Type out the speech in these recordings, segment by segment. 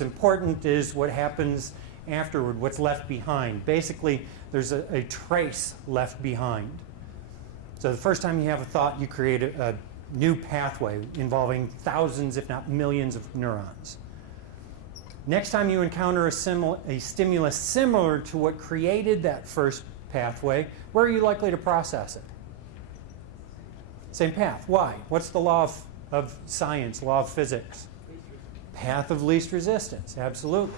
What's important is what happens afterward, what's left behind. Basically, there's a trace left behind. So the first time you have a thought, you create a new pathway involving thousands, if not millions, of neurons. Next time you encounter a stimulus similar to what created that first pathway, where are you likely to process it? Same path. Why? What's the law of science, law of physics? Path of least resistance, absolutely.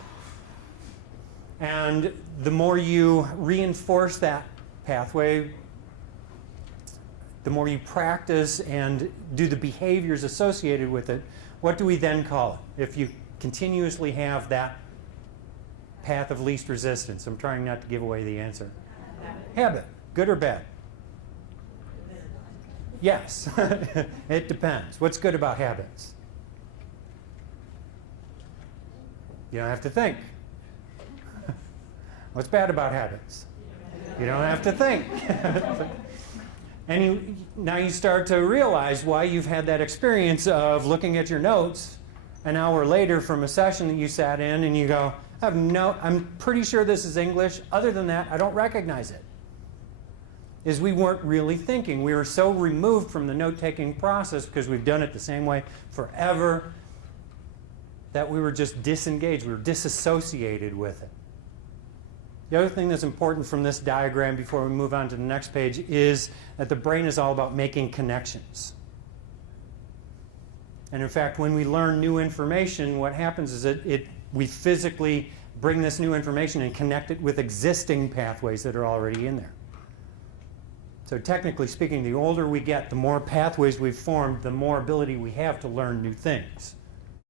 And the more you reinforce that pathway, the more you practice and do the behaviors associated with it, what do we then call it? If you continuously have that path of least resistance. I'm trying not to give away the answer. Habit. Good or bad? Yes. It depends. What's good about habits? You don't have to think. What's bad about habits? You don't have to think. And now you start to realize why you've had that experience of looking at your notes an hour later from a session that you sat in and you go, I'm pretty sure this is English. Other than that, I don't recognize it. Is we weren't really thinking. We were so removed from the note-taking process because we've done it the same way forever that we were just disengaged. We were disassociated with it. The other thing that's important from this diagram before we move on to the next page is that the brain is all about making connections. And in fact, when we learn new information, what happens is we physically bring this new information and connect it with existing pathways that are already in there. So technically speaking, the older we get, the more pathways we've formed, the more ability we have to learn new things.